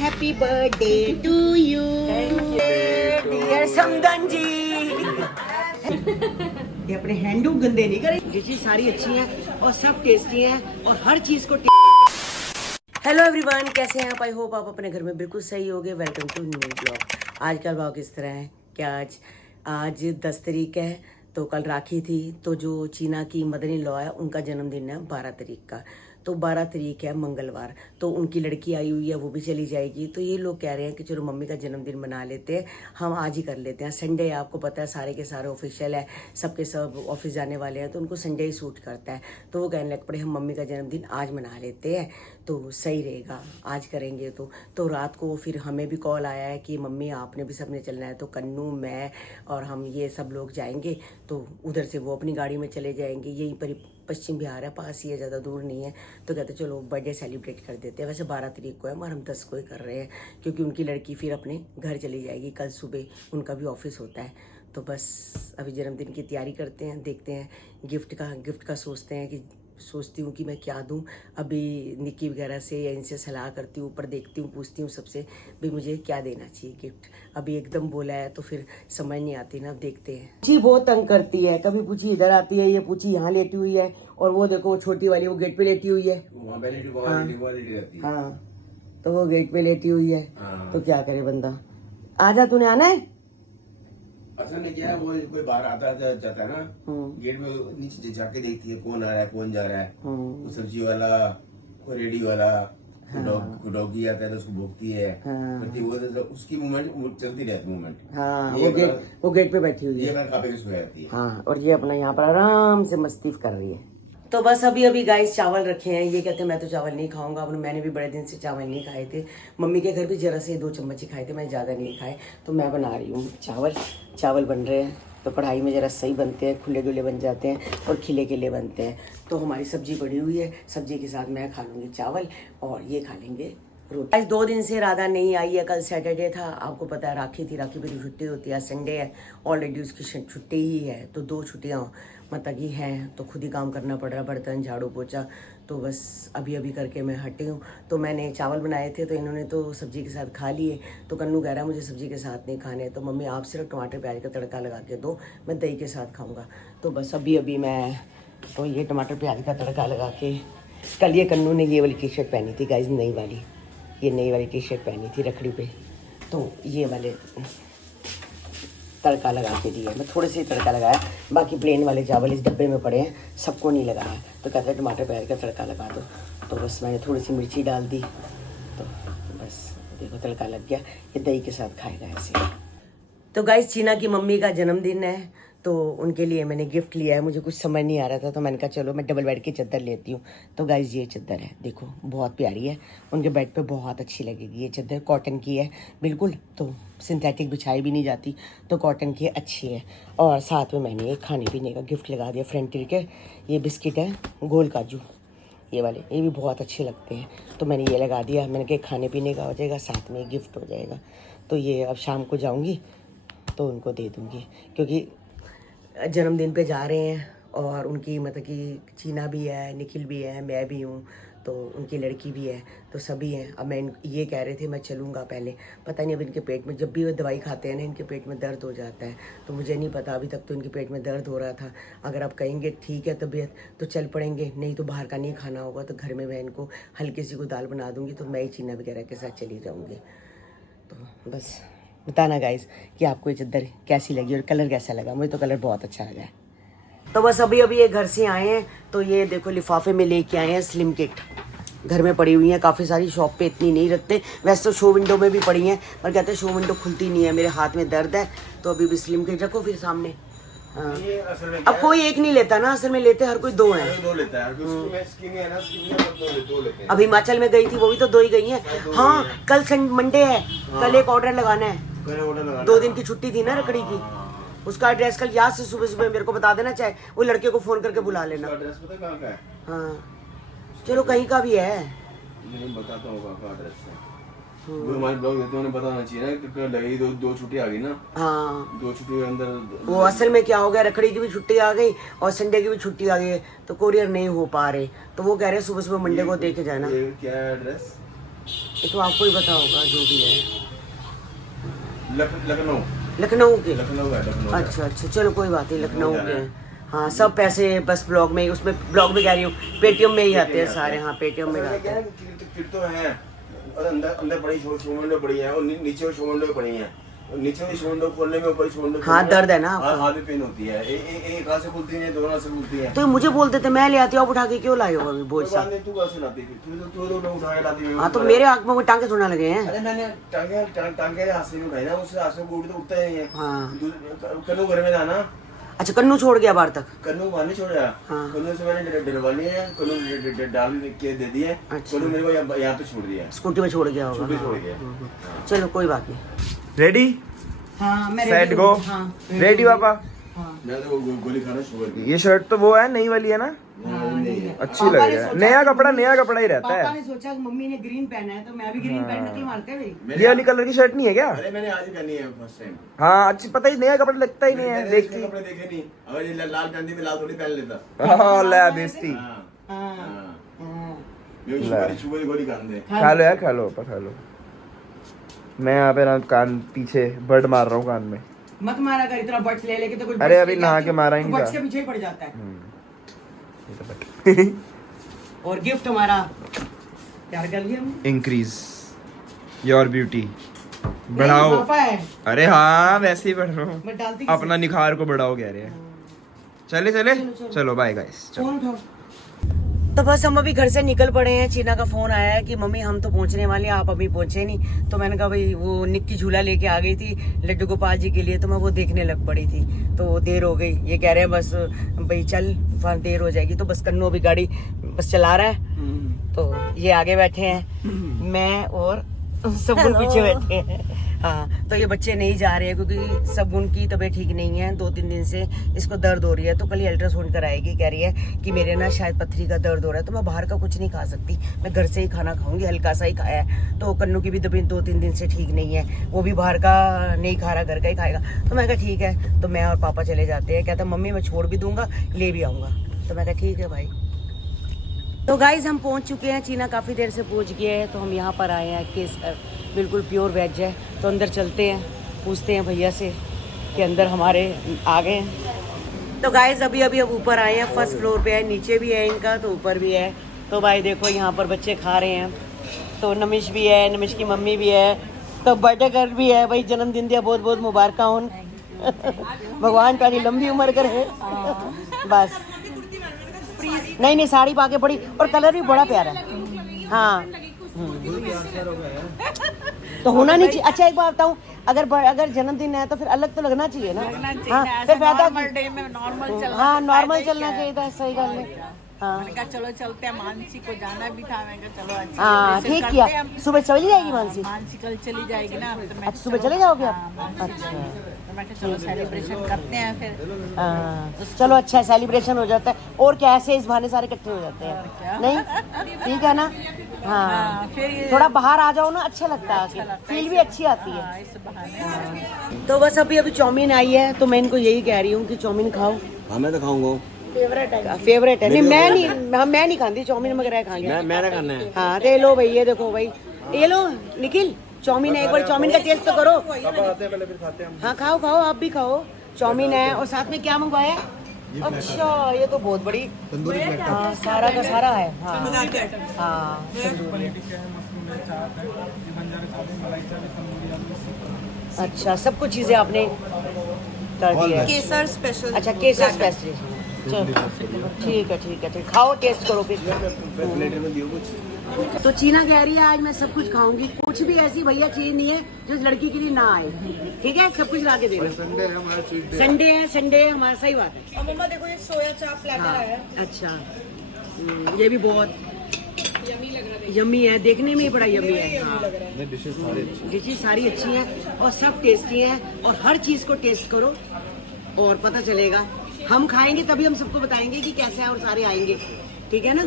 Happy birthday to you dear समदन जी। ये अपने हैंडू गंदे नहीं करें। ये चीज सारी अच्छी है और सब टेस्टी है और हर चीज को हेलो एवरीवन, कैसे हैं आप? आई होप आप अपने घर में बिल्कुल सही होगे। Welcome to new blog. आज का ब्लॉग किस तरह है क्या? आज 10 तारीख है, तो कल राखी थी। तो जो चीना की मदर इन लॉ है उनका जन्मदिन है 12 तारीख का। तो 12 तारीख है मंगलवार, तो उनकी लड़की आई हुई है, वो भी चली जाएगी। तो ये लोग कह रहे हैं कि चलो मम्मी का जन्मदिन मना लेते हैं, हम आज ही कर लेते हैं। संडे है, आपको पता है सारे के सारे ऑफिशियल है, सबके सब ऑफिस जाने वाले हैं, तो उनको संडे ही सूट करता है। तो वो कहने लग पड़े हम मम्मी का जन्मदिन आज मना लेते हैं, तो सही रहेगा आज करेंगे। तो रात को फिर हमें भी कॉल आया है कि मम्मी आपने भी सबने चलना है। तो कन्नू, मैं और हम ये सब लोग जाएंगे। तो उधर से वो अपनी गाड़ी में चले जाएंगे। यहीं पर पश्चिम बिहार है, पास ही है, ज़्यादा दूर नहीं है। तो कहते चलो बर्थडे सेलिब्रेट कर देते हैं। वैसे 12 तारीख को है मगर हम 10 को ही कर रहे हैं, क्योंकि उनकी लड़की फिर अपने घर चली जाएगी। कल सुबह उनका भी ऑफिस होता है। तो बस अभी जन्मदिन की तैयारी करते हैं, देखते हैं गिफ्ट का सोचती हूँ कि मैं क्या दूँ। अभी निक्की वगैरह से या इनसे सलाह करती हूँ, ऊपर देखती हूँ, पूछती हूँ सबसे भी मुझे क्या देना चाहिए गिफ्ट। अभी एकदम बोला है तो फिर समझ नहीं आती ना, देखते हैं। जी बहुत तंग करती है, कभी पूछी इधर आती है, ये पूछी यहाँ लेटी हुई है, और वो देखो वो छोटी वाली वो गेट पे लेटी हुई है। हाँ, तो वो गेट पे लेटी हुई है। तो क्या करे बंदा। आजा, तूने आना है? असल में क्या है, वो कोई बाहर आता जाता है ना, गेट में नीचे जाके देखती है कौन आ रहा है कौन जा रहा है। वो सब्जी वाला, कोई रेडी वाला, डॉगी आता है तो उसको भोगती है, करती वो तो उसकी मूवमेंट चलती रहती है मूवमेंट। हाँ, वो गेट पे बैठी हुई है, ये खा पे सो जाती है। हाँ, और ये अपना यहाँ पर आराम से मस्ती कर रही है। तो बस अभी गाइस चावल रखे हैं। ये कहते हैं मैं तो चावल नहीं खाऊंगा। मैंने भी बड़े दिन से चावल नहीं खाए थे। मम्मी के घर भी जरा से 2 चम्मच ही खाए थे, मैं ज़्यादा नहीं खाए। तो मैं बना रही हूँ चावल बन रहे हैं। तो कढ़ाई में ज़रा सही बनते हैं, खुले डुले बन जाते हैं और खिले खिले बनते हैं। तो हमारी सब्जी पड़ी हुई है, सब्जी के साथ मैं खा लूँगी चावल और ये खा लेंगे रोटी। आज 2 दिन से राधा नहीं आई है। कल सैटरडे था, आपको पता है राखी थी, राखी पे तो छुट्टी होती है। संडे है, ऑलरेडी उसकी छुट्टी ही है। तो 2 छुट्टियाँ मतलब कि हैं, तो खुद ही काम करना पड़ रहा है, बर्तन झाड़ू पोछा। तो बस अभी करके मैं हटी हूँ। तो मैंने चावल बनाए थे, तो इन्होंने तो सब्जी के साथ खा लिए। तो कन्नू कह रहा है मुझे सब्जी के साथ नहीं खाने। तो मम्मी आप सिर्फ टमाटर प्याज का तड़का लगा के दो, मैं दही के साथ खाऊँगा। तो बस अभी मैं तो ये टमाटर प्याज का तड़का लगा के। कल ये कन्नू ने ये वाली टी शर्ट पहनी थी गाइस, नई वाली टी शर्ट पहनी थी रखड़ी पे। तो ये वाले तड़का लगा के दिया, मैं थोड़े से तड़का लगाया, बाकी प्लेन वाले चावल इस डब्बे में पड़े हैं, सबको नहीं लगाया। तो कहते हैं टमाटर प्याज का तड़का लगा दो। तो बस मैंने थोड़ी सी मिर्ची डाल दी, तो बस देखो तड़का लग गया। ये दही के साथ खाएगा ऐसे। तो गाइस चीना की मम्मी का जन्मदिन है, तो उनके लिए मैंने गिफ्ट लिया है। मुझे कुछ समझ नहीं आ रहा था, तो मैंने कहा चलो मैं डबल बेड की चादर लेती हूँ। तो गाइस ये चादर है, देखो बहुत प्यारी है, उनके बेड पे बहुत अच्छी लगेगी। ये चादर कॉटन की है बिल्कुल, तो सिंथेटिक बिछाई भी नहीं जाती, तो कॉटन की अच्छी है। और साथ में मैंने एक खाने पीने का गिफ्ट लगा दिया फ्रंटियर के। ये बिस्किट है गोल काजू, ये वाले, ये भी बहुत अच्छे लगते हैं। तो मैंने ये लगा दिया, मैंने कहा खाने पीने का हो जाएगा, साथ में गिफ्ट हो जाएगा। तो ये अब शाम को जाऊँगी तो उनको दे दूँगी, क्योंकि जन्मदिन पे जा रहे हैं। और उनकी मतलब कि चीना भी है, निखिल भी है, मैं भी हूँ, तो उनकी लड़की भी है, तो सभी हैं। अब मैं ये कह रहे थे मैं चलूँगा पहले, पता नहीं अब इनके पेट में, जब भी वो दवाई खाते हैं ना इनके पेट में दर्द हो जाता है। तो मुझे नहीं पता, अभी तक तो इनके पेट में दर्द हो रहा था। अगर आप कहेंगे ठीक है तबीयत तो चल पड़ेंगे, नहीं तो बाहर का नहीं खाना होगा। तो घर में मैं इनको हल्की सी को दाल बना दूँगी, तो मैं ही चीना वगैरह के साथ चली जाऊँगी। तो बस बताना गाइस कि आपको ये चादर कैसी लगी और कलर कैसा लगा। मुझे तो कलर बहुत अच्छा लगा है। तो बस अभी ये घर से आए हैं, तो ये देखो लिफाफे में लेके आए हैं स्लिम किट। घर में पड़ी हुई हैं काफ़ी सारी, शॉप पे इतनी नहीं रखते, वैसे तो शो विंडो में भी पड़ी हैं, पर कहते हैं शो विंडो खुलती नहीं है, मेरे हाथ में दर्द है। तो अभी भी स्लिम किट रखो फिर सामने। हाँ, अब कोई एक नहीं लेता ना, असल में लेते हर कोई 2 हैं। 2 लेता है, अब हिमाचल में गई थी, वो भी तो 2 ही गई हैं। हाँ, कल मंडे है, कल एक ऑर्डर लगाना है। 2 दिन की छुट्टी थी ना रखड़ी की, उसका एड्रेस कल याद से सुबह मेरे को बता देना, चाहे वो लड़के को फोन करके बुला लेना। एड्रेस पता कहाँ का है? हाँ चलो कहीं का भी है, नहीं बताता होगा का एड्रेस है। वो हमारे ब्लॉग देते हैं, उन्हें पता होना चाहिए ना, क्योंकि लगी 2 छुट्टी आ गई ना। हाँ 2 छुट्टी के अंदर वो असल में क्या हो गया, रखड़ी की भी छुट्टी आ गई और संडे की भी छुट्टी आ गई, तो कोरियर नहीं हो पा रहे। तो वो कह रहे सुबह मंडे को देके जाना। क्या एड्रेस? ये तो आपको ही पता होगा जो भी है। लखनऊ लखनऊ के? लखनऊ है, लखनऊ है। अच्छा अच्छा, चलो कोई बात नहीं, लखनऊ के हैं। हाँ, सब पैसे बस ब्लॉग में ही, उसमें ब्लॉग में कह रही हूँ, पेटीएम में ही आते हैं सारे। हाँ, पेटीएम में आते हैं। किट तो है और अंदर अंदर बड़ी शो विंडो पड़ी है और नीचे शो विंडो पड़ी है। नीचे शो विंडो खोलने में ऊपर शो विंडो, हाँ दर्द है ना आपको? हाथ में पेन होती है। एक हाथ से खुलती है, दोनों हाथ से खुलती है। तो मुझे बोलते थे, मैं ले आती हूँ, आप उठा के क्यों लाए हो अभी बोझ सा? तू कैसे लाती थी? तू तो उठा के लाती है। हाँ, तो मेरे आंख में कोई टांगे थोड़ा लगे हैं। अरे मैंने टांगे हाथ से नहीं उठाई ना, उससे हाथ से उठ तो उठता ही है। हाँ, कन्नू घर में जाना। अच्छा, कन्नू छोड़ गया बाहर तक? कन्नू बाहर नहीं छोड़ा। हाँ। कन्नू से मैंने डलवा लिए हैं, कन्नू डाल के दे दिए। अच्छा। कन्नू मेरे को यहाँ पे छोड़ दिया, स्कूटी में छोड़ गया होगा। छोड़ हाँ। गया। चलो कोई बात नहीं। रेडी हाँ, मैं सेट गो। रेडी पापा? मैं तो गोली खाना शुगर की। ये शर्ट तो वो है नई वाली है ना, अच्छी लग रही है। नया कपड़ा ही रहता पापा है। ने सोचा कि मम्मी ने ग्रीन पहना है तो मैं भी ग्रीन पहन के मारते हैं मेरी। ये वाली कलर की शर्ट नहीं है क्या? अरे मैंने आज ही पहनी है फर्स्ट टाइम। हाँ, अच्छी, पता ही नया कपड़ा लगता ही नहीं है, मैंने देखती। इसके कपड़े देखे नहीं। अगर ये लाल पहनती मैं लाल थोड़ी पहन लेता। हाँ, ले बेइज्जती। हाँ, हाँ, हाँ। हाँ। ये शुगर की गोली खान दे। खा लो यार, खा लो पापा, खा लो। मैं यहाँ पे ना कान पीछे बर्ड मार रहा हूँ कान में। मत मारा कर, इतना बट्स ले लेके तो कुछ। अरे अभी नहा के मारा ही नहीं बट्स था। के पीछे ही पड़ जाता है। ये तो और गिफ्ट हमारा प्यार कर लिया हमने। इंक्रीज योर ब्यूटी, बढ़ाओ। पापा है, अरे हाँ, वैसे ही बढ़ रहा हूँ, मैं डालती अपना निखार को बढ़ाओ कह रहे हैं। चले चलो बाय गाइस। फोन उठाओ। तो बस हम अभी घर से निकल पड़े हैं। चीना का फोन आया है कि मम्मी हम तो पहुंचने वाले हैं, आप अभी पहुंचे नहीं। तो मैंने कहा भाई, वो निक्की झूला लेके आ गई थी लड्डू गोपाल जी के लिए, तो मैं वो देखने लग पड़ी थी। तो देर हो गई, ये कह रहे हैं बस भाई चल, देर हो जाएगी। तो बस कन्नू अभी गाड़ी बस चला रहा है। तो ये आगे बैठे हैं, मैं और सबगुन पीछे बैठे हैं। हाँ, तो ये बच्चे नहीं जा रहे हैं क्योंकि सबगुन की तबीयत ठीक नहीं है, 2-3 दिन से इसको दर्द हो रही है। तो कल ही अल्ट्रासाउंड कराएगी, कह रही है कि मेरे ना शायद पथरी का दर्द हो रहा है, तो मैं बाहर का कुछ नहीं खा सकती, मैं घर से ही खाना खाऊंगी, हल्का सा ही खाया है। तो कन्नू की भी तबीयत 2-3 दिन से ठीक नहीं है, वो भी बाहर का नहीं खा रहा, घर का ही खाएगा। तो मैं कहा ठीक है, तो मैं और पापा चले जाते हैं। कहता मम्मी मैं छोड़ भी दूंगा, ले भी आऊँगा। तो मैं कहा ठीक है भाई। तो गाइज हम पहुंच चुके हैं, चीना काफ़ी देर से पहुंच गया है। तो हम यहाँ पर आए हैं, केसर बिल्कुल प्योर वेज है। तो अंदर चलते हैं, पूछते हैं भैया से कि अंदर हमारे आ गए हैं। तो गाइज अभी अब ऊपर आए हैं, फर्स्ट फ्लोर पे है, नीचे भी है इनका, तो ऊपर भी है। तो भाई देखो यहाँ पर बच्चे खा रहे हैं। तो नमिश भी है, नमिश की मम्मी भी है, तो बर्थडे गर्ल भी है। भाई जन्मदिन दिया, बहुत बहुत मुबारक हो। भगवान तारी लंबी उम्र करे। बस नहीं साड़ी पाके बड़ी, और कलर भी बड़ा प्यारा है। हाँ, तो होना नहीं चाहिए। अच्छा एक बात बताऊँ, अगर जन्मदिन है तो फिर अलग तो लगना चाहिए ना। हाँ, फिर फायदा। हाँ, नॉर्मल चलना चाहिए था, सही गल है। हाँ, मैंने कहा चलो चलते हैं, मानसी को जाना भी था। मैंने कहा चलो अच्छा हाँ ठीक किया। सुबह चली जाएगी मानसी? मानसी कल चली जाएगी ना, तो मैं अच्छा सुबह चले जाओगे आप? अच्छा, तो मैं कहा चलो सेलिब्रेशन करते हैं फिर। हाँ, चलो अच्छा है, सेलिब्रेशन हो जाता है। और क्या, ऐसे इस बहाने सारे इकट्ठे हो जाते हैं। नहीं ठीक है ना? हाँ, फिर थोड़ा बाहर आ जाओ ना, अच्छा लगता है, फील भी अच्छी आती है। इस बहाने तो बस अभी चाउमीन आई है, तो मैं इनको यही कह रही हूँ कि चाउमीन खाओ। हाँ मैं तो खाऊंगा। फेवरेट है। नहीं मैं नहीं खाती चाउमीन, मगर खाएंगे। मेरा खाना है। हाँ, तो लो भाई, ये देखो भाई, ये लो निखिल, चाउमीन है, एक बार चाउमीन का टेस्ट तो करो। हाँ खाओ आप भी खाओ। चाउमीन है और साथ में क्या मंगवाया? अच्छा, ये तो बहुत बड़ी तंदूरी प्लेट। हाँ, सारा का सारा है। हाँ तंदूरी। अच्छा, सब कुछ चीजें आपने कर दी है। केसर स्पेशल। अच्छा, केसर स्पेशल। चलो ठीक है, खाओ, टेस्ट करो फिर। प्लेटर में दियो कुछ। तो चीना कह रही है आज मैं सब कुछ खाऊंगी, कुछ भी ऐसी भैया चीज नहीं है जो लड़की के लिए ना आए। ठीक है, सब कुछ ला के देना। संडे है हमारा, सही बात है। और मम्मा देखो ये सोया चाप प्लेटर है। अच्छा, ये भी बहुत यमी है, देखने में ही बड़ा यमी है। डिशेज सारी अच्छी हैं और सब टेस्टी हैं, और हर चीज को टेस्ट करो और पता चलेगा। हम खाएंगे तभी हम सबको बताएंगे कि कैसा है, और सारे आएंगे। ठीक है ना?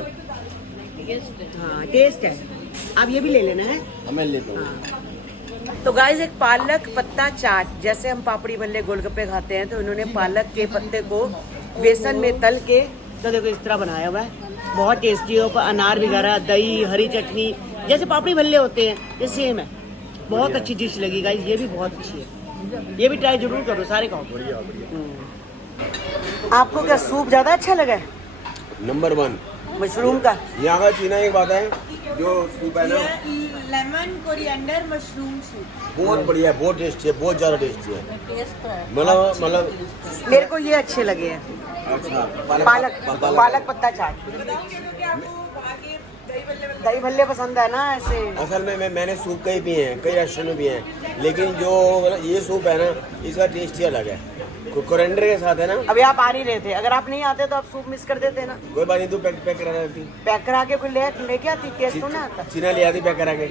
हाँ, टेस्ट है। आप ये भी ले लेना है। मैं लेता हूँ। हाँ। तो गाइस, एक पालक पत्ता चाट, जैसे हम पापड़ी बल्ले गोलगप्पे खाते हैं, तो इन्होंने पालक के पत्ते को बेसन में तल के, तो देखो इस तरह बनाया हुआ है, बहुत टेस्टी हो। अनार वगैरह, दही, हरी चटनी, जैसे पापड़ी भल्ले होते हैं ये सेम है। बहुत अच्छी डिश लगी गाइस, ये भी बहुत अच्छी है, ये भी ट्राई जरूर करो, सारे खाओ। आपको क्या सूप ज्यादा अच्छा लगा है नंबर 1 मशरूम का? यहाँ का चीना एक बात है, जो सूप है ना लेमन कोरिएंडर मशरूम सूप बहुत बढ़िया है, बहुत टेस्टी है, बहुत ज्यादा टेस्टी है। टेस्ट है। मतलब मेरे को ये अच्छे लगे हैं, अच्छा पालक पत्ता चाट। दही भल्ले पसंद है ना ऐसे? असल में मैंने सूप कई पिए हैं, कई रेस्टोरेंट में पिए हैं, लेकिन जो ये सूप है ना इसका टेस्ट ही अलग है, कोरिएंडर के साथ है ना। अभी आप आ नहीं रहे थे, अगर आप नहीं आते तो आप सूप मिस कर देते ना। कोई बात नहीं, तू पैक करा देती, पैक करा के फिर लेके आती, टेस्ट तो ना आता। चीना ले आती पैक करा के।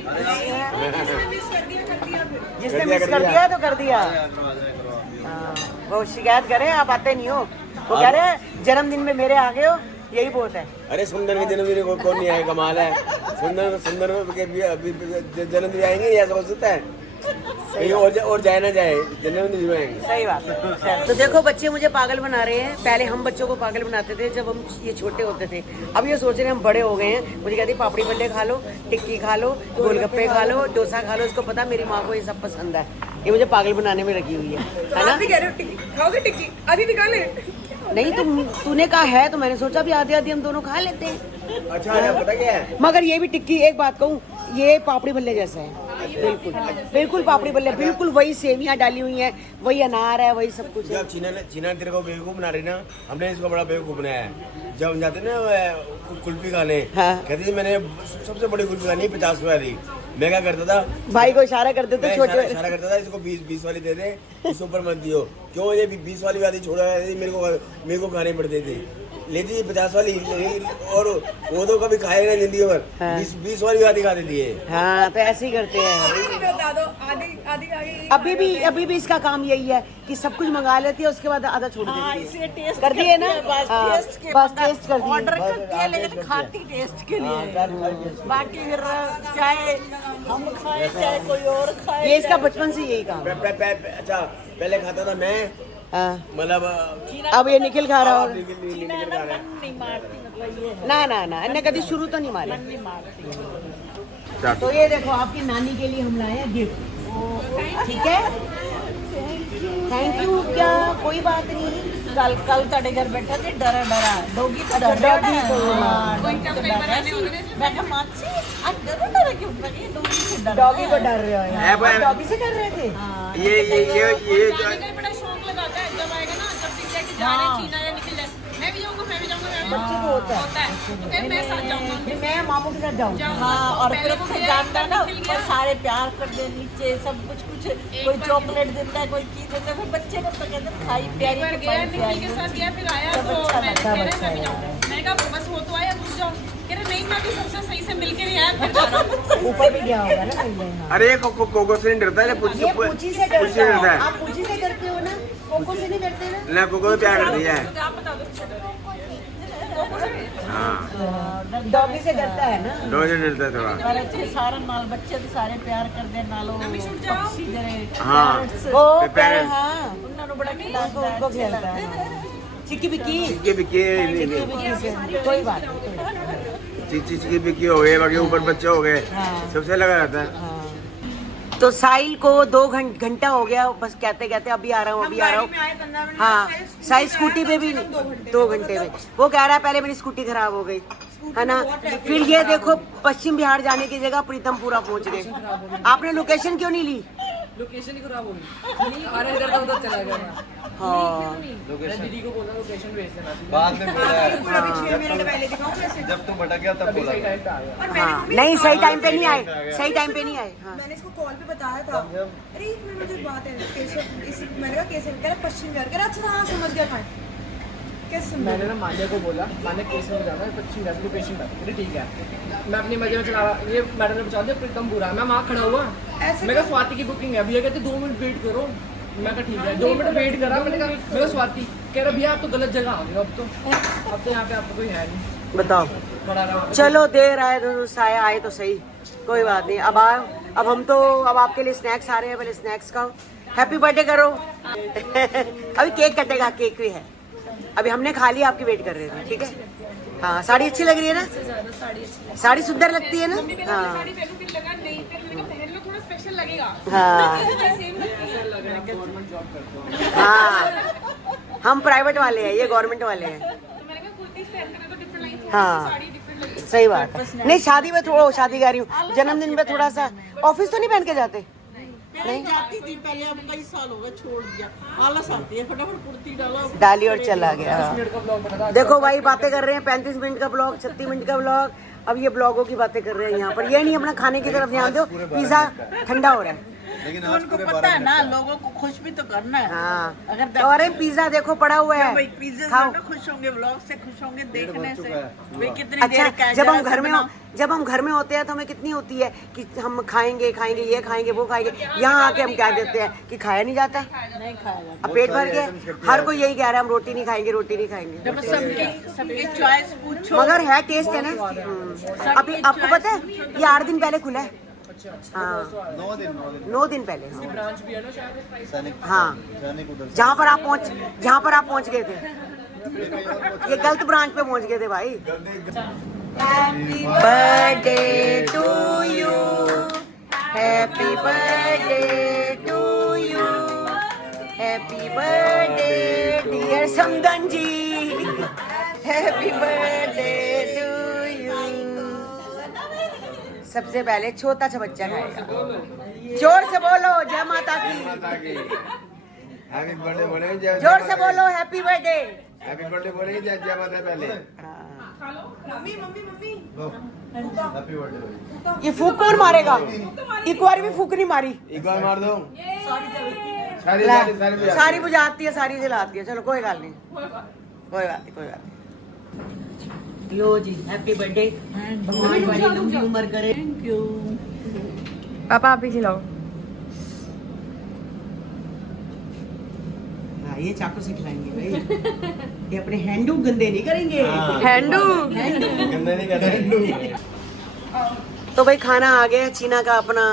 जिसने मिस कर दिया तो कर दिया। हाँ, वो शिकायत करे आप आते नहीं हो, वो कह रहे हैं जन्मदिन में मेरे आ गए हो, यही बहुत है। अरे सुंदर के जन्मदिन को कौन नहीं आए, कमाल है। सुंदर के भी अभी जन्मदिन आएंगे, ऐसा हो सकता है कहीं और जाए ना जाए, जन्मदिन आएंगे। सही बात है। तो देखो बच्चे मुझे पागल बना रहे हैं, पहले हम बच्चों को पागल बनाते थे जब हम ये छोटे होते थे, अब ये सोच रहे हैं हम बड़े हो गए हैं। मुझे कहती पापड़ी भल्ले खा लो, टिक्की खा लो, गोलगप्पे खा लो, डोसा खा लो, इसको पता मेरी माँ को ये सब पसंद है, ये मुझे पागल बनाने में रखी हुई है ना। खाओगे टिक्की आधी निकाले? नहीं तूने कहा है तो मैंने सोचा भी आधी आधी हम दोनों खा लेते हैं। अच्छा पता क्या है, मगर ये भी टिक्की, एक बात कहूँ, ये पापड़ी भल्ले जैसा है, बिल्कुल पापड़ी भल्ले, बिल्कुल वही सेवियां डाली हुई हैं, वही अनार है, वही सब कुछ है। जब चीना तेरे को बेवकूफ बना रही ना, हमने इसको बड़ा बेवकूफ बनाया है। जब हम जाते ना कुल्फी खाने, हाँ। कहती थी मैंने सबसे बड़ी कुल्फी खानी 50 रुपए वाली। मैं क्या करता था, भाई को इशारा करते थे, छोटे इशारा करता था इसको 20 वाली दे दे, इसके ऊपर मत दियो। क्यों, ये 20 वाली आती छोड़ा मेरे को खानी पड़ती थी, लेती थी 50 वाली, और वो तो कभी खाएगा जिंदगी भर, 20 वाली आती खाती थी। हाँ तो ऐसे ही करते हैं। अभी भी इसका काम यही है कि सब कुछ मंगा लेती है, उसके बाद आधा छोड़ देती है। इसे टेस्ट कर दिए ना? बस हाँ, टेस्ट के बस टेस्ट कर दिए। ऑर्डर करती है लेकिन खाती टेस्ट के लिए, बाकी फिर चाहे हम खाए चाहे कोई और खाए। ये इसका बचपन से यही काम है। अच्छा पहले खाता था मैं, हाँ। मतलब अब ये निखिल खा रहा होगा। निकल नहीं मारती, मतलब ये है, ना इन्हें कभी शुरू तो नहीं मारे। नहीं मारती। तो ये देखो आपकी नानी के लिए हम लाए हैं गिफ्ट, ठीक है? Thank you. क्या कोई बात नहीं, कल तेरे घर बैठा थे, डरा डोगी तो डर रहा है। मैं कहा मासी आज डरा क्यों? डोगी से डर डॉगी को डर रहे हो यार? डॉगी से डर रहे थे? ये बड़ा शौक लगाता है, जब आएगा ना, जब दिख जाए कि जा रहे हैं चीना या निकल जाए, मैं भी जाऊंगा। बच्चे को होता है, तो फिर मैं साथ जाऊंगा। फिर मैं मामू के साथ जाऊँ। हाँ, और फिर से जानता ना, और सारे प्यार कर दे नीचे, सब कुछ कोई चॉकलेट देता है, कोई चीज देता है, फिर बच्चे को तो कहते हैं खाई प्यारी के गया निकल के साथ गया, फिर आया सब तो अच्छा मैं लगता है, कह रहा मैं भी जाऊंगा। मैंने कहा बस वो तो आया, रुक जाओ। कह रहे नहीं, मैं भी सबसे सही से मिलके नहीं आया, फिर जा रहा हूँ। ऊपर भी गया होगा ना पहले। हाँ। अरे कोको से नहीं डरता है, ये पूछी से डरता है। आप पूछी से डरते हो ना, कोको से नहीं डरते ना? ना कोको तो प्यार कर दिया है। आप बता दो। डॉगी से डरता है ना? डर डरता है थोड़ा। पर अच्छे सारे नाल बच्चे तो सारे प्यार कर दे नालो पक्षी जरे हाँ। parrots, वो पे- प्यारे, पे- हाँ उन्होंने बड़ा खिलाता है, उनको खेलता है। चिक्की बिक्की, चिक्की बिक्की कोई बात नहीं। चिक्की बिक्की हो गए, बाकी ऊपर बच्चे हो गए, हाँ। सबसे लगा रहता है। तो साहिल को 2 घंटा हो गया, बस कहते कहते अभी आ रहा हूँ, अभी आ रहा हूँ। हाँ, साहिल स्कूटी पे भी 2 घंटे में, वो कह रहा है पहले मेरी स्कूटी खराब हो गई है ना। फिर ये देखो पश्चिम बिहार जाने की जगह प्रीतमपुरा पहुंच गए। आपने लोकेशन क्यों नहीं ली? लोकेशन ही खराब हो गई, नहीं आ रहा इधर उधर चला गया। हाँ मैं दीदी को बोला लोकेशन भेज देना, बाद में बोला है, जब तुम भटक गया तब बोला। सही टाइम पे आ गया। हाँ, नहीं सही टाइम पे नहीं आए, सही टाइम पे नहीं आए। हाँ मैंने इसको कॉल पे बताया था, अरे एक मिनट मुझे बात है, केशव इस मैंने कहा केशव कह रहा पश्चिम बिहार, कह रहा अच्छा हाँ समझ गया कहाँ है। कैसे समझ मैंने ना मान्या को बोला, मान्या केस में जाना है 25 मिनट लोकेशन बता, ठीक है। मैं अपनी मजे में चला रहा, ये मैडम ने बता दिया प्रीतमपुरा, मैं वहाँ खड़ा हुआ। मैं कहा स्वाति की बुकिंग है, भैया कहते 2 मिनट वेट करो। मैं कहा ठीक है, 2 मिनट वेट करा, मैंने कहा स्वाति, कह रहा भैया आप तो गलत जगह आ गए, अब तो यहाँ पे आपको कोई है नहीं, बताओ। खड़ा रहा। चलो देर आए आए तो सही, कोई बात नहीं। अब हम तो अब आपके लिए स्नैक्स आ रहे हैं, पहले स्नैक्स खाओ, हैप्पी बर्थडे करो। अभी केक कटेगा, केक भी है, अभी हमने खा लिया, आपकी वेट कर रहे थे, ठीक है। हाँ साड़ी अच्छी लग रही है ना? साड़ी अच्छी लगी। साड़ी सुंदर लगती है ना। मम्मी मैंने हाँ साड़ी पहनूं, फिर लगा नहीं, फिर मैंने कहा पहन लो, थोड़ा स्पेशल लगेगा। हाँ सेम लगती है। गवर्नमेंट जॉब करते हो हाँ, हम प्राइवेट वाले हैं, ये गवर्नमेंट वाले हैं। तो मैंने कहा कुर्तीज पहन कर तो डिफरेंट लगी, हाँ। साड़ी डिफरेंट लगी। सही बात है। नहीं शादी में थोड़ा, शादी कर रही हूँ, जन्मदिन पे थोड़ा सा। ऑफिस तो नहीं पहन के जाते? नहीं जाती थी पहले, अब कई साल हो गए छोड़ दिया। आलस आती है, फटाफट कुर्ती डालो, डाली और चला गया। मिनट का ब्लॉग बना था। देखो भाई बातें कर रहे हैं, 35 मिनट का ब्लॉग, 36 मिनट का ब्लॉग। अब ये ब्लॉगों की बातें कर रहे हैं यहाँ पर। ये नहीं अपना खाने की तरफ ध्यान दो, पिज्जा ठंडा हो रहा है। लेकिन तो उनको पता है ना, लोगों को खुश भी तो करना है। हाँ अगर तो अरे पिज्जा देखो पड़ा हुआ है, भाई पिज्जे से खाओ। ना खुश होंगे, व्लॉग से खुश होंगे, देखने से। भाई कितनी अच्छा देर का जब हम घर में जब हम घर में होते हैं तो हमें कितनी होती है कि हम खाएंगे खाएंगे, ये खाएंगे वो खाएंगे। यहाँ आके हम क्या देते हैं कि खाया नहीं जाता, नहीं खाएगा। अब पेट भर गया। हर कोई यही कह रहा है हम रोटी नहीं खाएंगे, रोटी नहीं खाएंगे। जब सबकी चॉइस पूछो, मगर है टेस्ट है ना। अभी आपको पता है ये 8 दिन पहले खुला है। हाँ 9 दिन पहले। ब्रांच भी है ना शायद। हाँ जहाँ पर आप पहुँच गए थे, ये गलत ब्रांच पे पहुँच गए थे भाई। Happy birthday to you, happy birthday to you, happy birthday dear समदन जी, हैप्पी बर्थडे टू यू। सबसे पहले छोटा सा बच्चा खाएगा। जोर से बोलो जय माता की, हैप्पी बर्थडे बोलेंगे, जय जोर से बोलो हैप्पी बर्थडे। हैप्पी बर्थडे बोलेंगे, जय जय माता पहले। Mummy mummy mummy happy birthday. ये फूक कौन मारेगा? एक बार भी फूक नहीं मारी। एक बार मार दो। सारी ला, सारी सारी सारी बुझाती है, सारी जलाती है। चलो कोई बात नहीं, कोई बात नहीं, कोई बात नहीं। लो जी हैप्पी बर्थडे, भगवान बड़ी लंबी उम्र करे। Thank you. पापा आप ही खिलाओ। हाँ ये चाकू से खिलाएंगे भाई, ये अपने हैंडू गंदे नहीं करेंगे। हैंडू गंदा नहीं करना। तो भाई खाना आ गया, चीना का अपना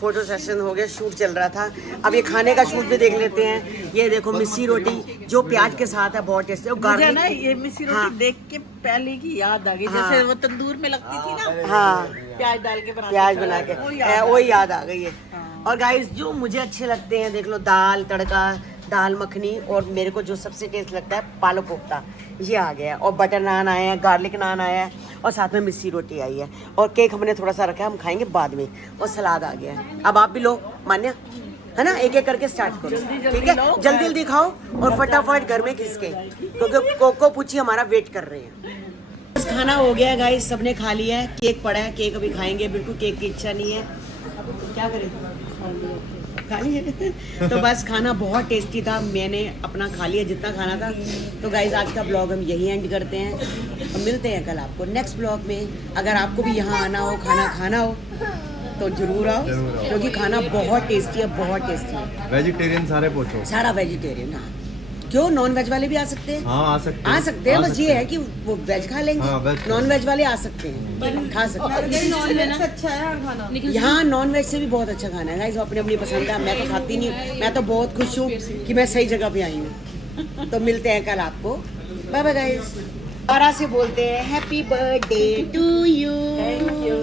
फोटो सेशन हो गया, शूट चल रहा था। अब ये खाने का शूट भी देख लेते हैं। ये देखो मिस्सी रोटी जो प्याज के साथ है, बहुत टेस्टी। मुझे ना ये मिस्सी रोटी हाँ। देख के पहले की याद आ गई, हाँ। जैसे वो तंदूर में लगती थी ना, हाँ प्याज डाल के बनाते प्याज थे। बना के, वो वही याद आ गई है। हाँ। और गाइस जो मुझे अच्छे लगते हैं, देख लो दाल तड़का, दाल मखनी, और मेरे को जो सबसे टेस्ट लगता है पालक कोफ्ता, ये आ गया है। और बटर नान आया है, गार्लिक नान आया है, और साथ में मिस्सी रोटी आई है। और केक हमने थोड़ा सा रखा है, हम खाएंगे बाद में। और सलाद आ गया है। अब आप भी लो मान्या, है ना, एक एक करके स्टार्ट करो, ठीक है? जल्दी जल्दी खाओ और फटाफट घर में खिसके, क्योंकि कोको पूछी हमारा वेट कर रहे हैं। बस खाना हो गया गाइस, सबने खा लिया है। केक पड़ा है, केक अभी खाएंगे। बिल्कुल केक की इच्छा नहीं है, क्या करें, खा लिया। तो बस खाना बहुत टेस्टी था, मैंने अपना खा लिया जितना खाना था। तो गाइज आज का ब्लॉग हम यही एंड करते हैं और मिलते हैं कल आपको नेक्स्ट ब्लॉग में। अगर आपको भी यहाँ आना हो, खाना खाना हो तो जरूर आओ, क्योंकि खाना बहुत टेस्टी है, बहुत टेस्टी है। वेजिटेरियन सारे पूछो। सारा वेजिटेरियन। हाँ क्यों, नॉन वेज वाले भी आ सकते हैं? हाँ आ सकते बस ये है कि वो वेज खा लेंगे। हाँ, वेज नॉन वेज वाले आ सकते हैं, खा सकते हैं। अच्छा है खाना। यहाँ नॉन वेज से भी बहुत अच्छा खाना है गाइस, वो अपनी अपनी पसंद है। मैं तो खाती नहीं हूँ, मैं तो बहुत खुश हूँ कि मैं सही जगह पे आई हूँ। तो मिलते हैं कल आपको, बाय बाय गाइस। दोबारा से बोलते हैं happy birthday to you. Thank you.